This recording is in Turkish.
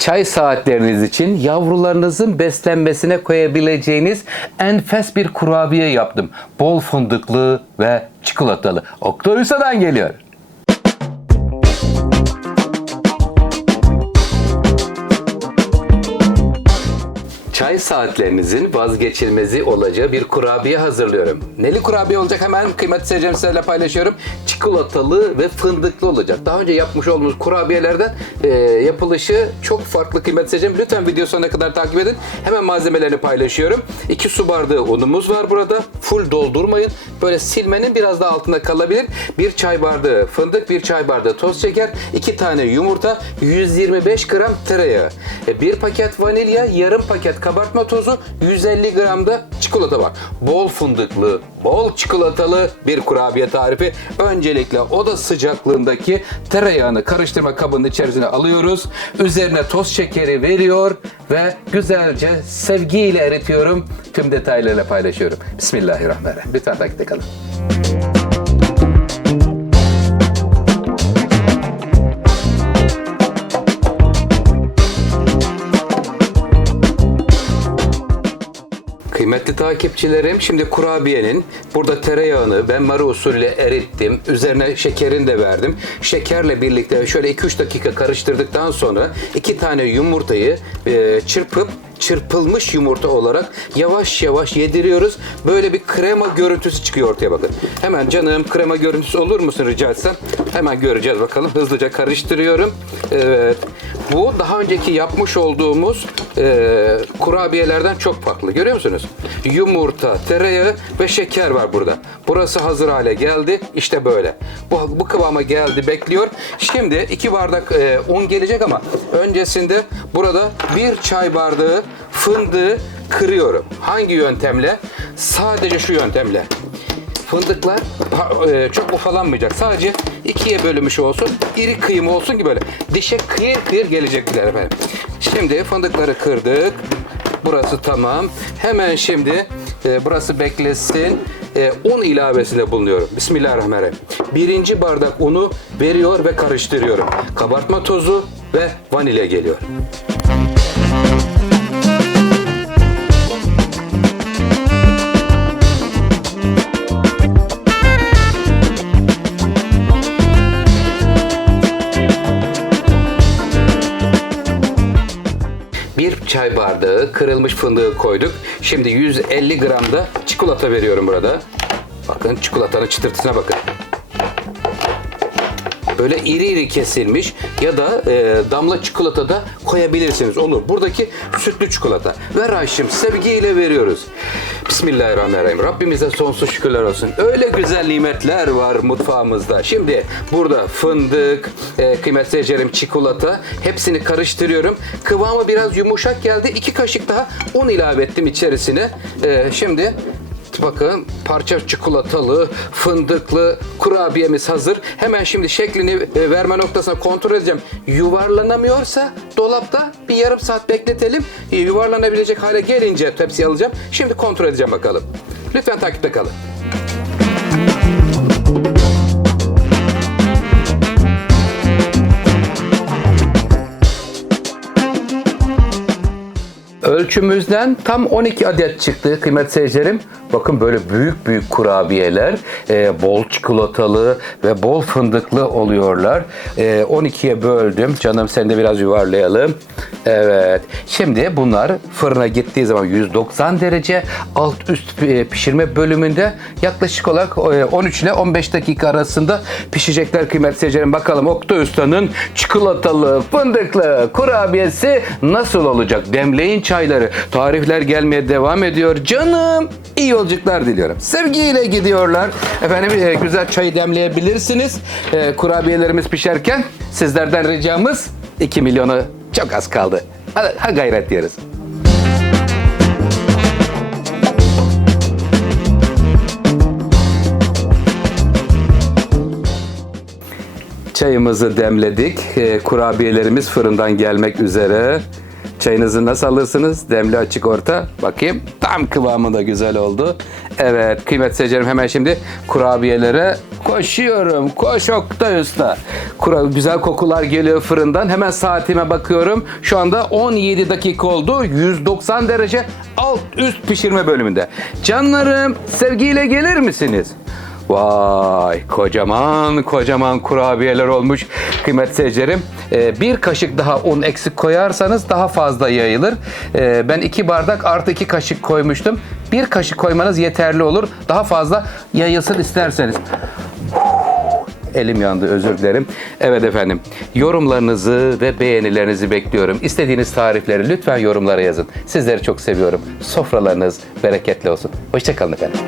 Çay saatleriniz için yavrularınızın beslenmesine koyabileceğiniz enfes bir kurabiye yaptım. Bol fındıklı ve çikolatalı. Oktoyusa'dan geliyor. Çay saatlerinizin vazgeçilmezi olacağı bir kurabiye hazırlıyorum. Neli kurabiye olacak hemen kıymetli seyircilerim sizlerle paylaşıyorum. Çikolatalı ve fındıklı olacak. Daha önce yapmış olduğumuz kurabiyelerden e, yapılışı çok farklı kıymetli seyircilerim. Lütfen video sonuna kadar takip edin. Hemen malzemelerini paylaşıyorum. 2 su bardağı unumuz var burada. Full doldurmayın. Böyle silmenin biraz da altında kalabilir. Bir çay bardağı fındık, bir çay bardağı toz şeker, 2 tane yumurta, 125 gram tereyağı, e, bir paket vanilya, yarım paket kabartma tozu, 150 gram da çikolata var. Bol fındıklı, bol çikolatalı bir kurabiye tarifi. Öncelikle oda sıcaklığındaki tereyağını karıştırma kabının içerisine alıyoruz. Üzerine toz şekeri veriyor ve güzelce sevgiyle eritiyorum. Tüm detaylarıyla paylaşıyorum. Bismillahirrahmanirrahim. Lütfen takipte kalın. Kıymetli takipçilerim, şimdi kurabiyenin burada tereyağını ben marı usulüyle erittim. Üzerine şekerini de verdim. Şekerle birlikte şöyle 2-3 dakika karıştırdıktan sonra iki tane yumurtayı e, çırpıp çırpılmış yumurta olarak yavaş yavaş yediriyoruz. Böyle bir krema görüntüsü çıkıyor ortaya bakın. Hemen canım krema görüntüsü olur musun rica etsem? Hemen göreceğiz bakalım. Hızlıca karıştırıyorum. Evet. Bu daha önceki yapmış olduğumuz e, kurabiyelerden çok farklı. Görüyor musunuz? Yumurta, tereyağı ve şeker var burada. Burası hazır hale geldi. İşte böyle. Bu, bu kıvama geldi, bekliyor. Şimdi iki bardak e, un gelecek ama öncesinde burada bir çay bardağı fındığı kırıyorum. Hangi yöntemle? Sadece şu yöntemle. Fındıklar e, çok ufalanmayacak. Sadece ikiye bölünmüş olsun. iri kıyım olsun ki böyle. Dişe kıyır kıyır gelecekler efendim. Şimdi fındıkları kırdık. Burası tamam. Hemen şimdi e, burası beklesin. E, un ilavesinde bulunuyorum. Bismillahirrahmanirrahim. Birinci bardak unu veriyor ve karıştırıyorum. Kabartma tozu ve vanilya geliyor. Çay bardağı kırılmış fındığı koyduk. Şimdi 150 gram da çikolata veriyorum burada. Bakın çikolatanın çıtırtısına bakın. Böyle iri iri kesilmiş ya da e, damla çikolata da koyabilirsiniz. Olur. Buradaki sütlü çikolata. Ver Ayşim sevgiyle veriyoruz. Bismillahirrahmanirrahim. Rabbimize sonsuz şükürler olsun. Öyle güzel nimetler var mutfağımızda. Şimdi burada fındık, e, kıymetli seyircilerim çikolata hepsini karıştırıyorum. Kıvamı biraz yumuşak geldi. İki kaşık daha un ilave ettim içerisine. E, şimdi Bakın parça çikolatalı, fındıklı kurabiyemiz hazır. Hemen şimdi şeklini e, verme noktasına kontrol edeceğim. Yuvarlanamıyorsa dolapta bir yarım saat bekletelim. E, Yuvarlanabilecek hale gelince tepsiye alacağım. Şimdi kontrol edeceğim bakalım. Lütfen takipte kalın. Ölçümüzden tam 12 adet çıktı kıymetli seyircilerim. Bakın böyle büyük büyük kurabiyeler, e, bol çikolatalı ve bol fındıklı oluyorlar. E, 12'ye böldüm. Canım sen de biraz yuvarlayalım. Evet. Şimdi bunlar fırına gittiği zaman 190 derece alt üst e, pişirme bölümünde yaklaşık olarak e, 13 ile 15 dakika arasında pişecekler kıymetli seyircilerim. Bakalım Oktay Usta'nın çikolatalı, fındıklı kurabiyesi nasıl olacak? Demleyin çayları. Tarifler gelmeye devam ediyor. Canım iyi yolculuklar diliyorum. Sevgiyle gidiyorlar. Efendim e, güzel çayı demleyebilirsiniz. E, kurabiyelerimiz pişerken sizlerden ricamız 2 milyonu çok az kaldı. Ha, ha gayret diyoruz. Çayımızı demledik. E, kurabiyelerimiz fırından gelmek üzere. Çayınızı nasıl alırsınız? Demli açık orta. Bakayım. Tam kıvamında güzel oldu. Evet kıymet seyircilerim hemen şimdi kurabiyelere koşuyorum. Koş Oktay Usta. Kura, güzel kokular geliyor fırından. Hemen saatime bakıyorum. Şu anda 17 dakika oldu. 190 derece alt üst pişirme bölümünde. Canlarım sevgiyle gelir misiniz? Vay kocaman kocaman kurabiyeler olmuş kıymetli seyircilerim. Ee, bir kaşık daha un eksik koyarsanız daha fazla yayılır. Ee, ben iki bardak artı iki kaşık koymuştum. Bir kaşık koymanız yeterli olur. Daha fazla yayılsın isterseniz. Elim yandı özür dilerim. Evet efendim yorumlarınızı ve beğenilerinizi bekliyorum. İstediğiniz tarifleri lütfen yorumlara yazın. Sizleri çok seviyorum. Sofralarınız bereketli olsun. Hoşçakalın efendim.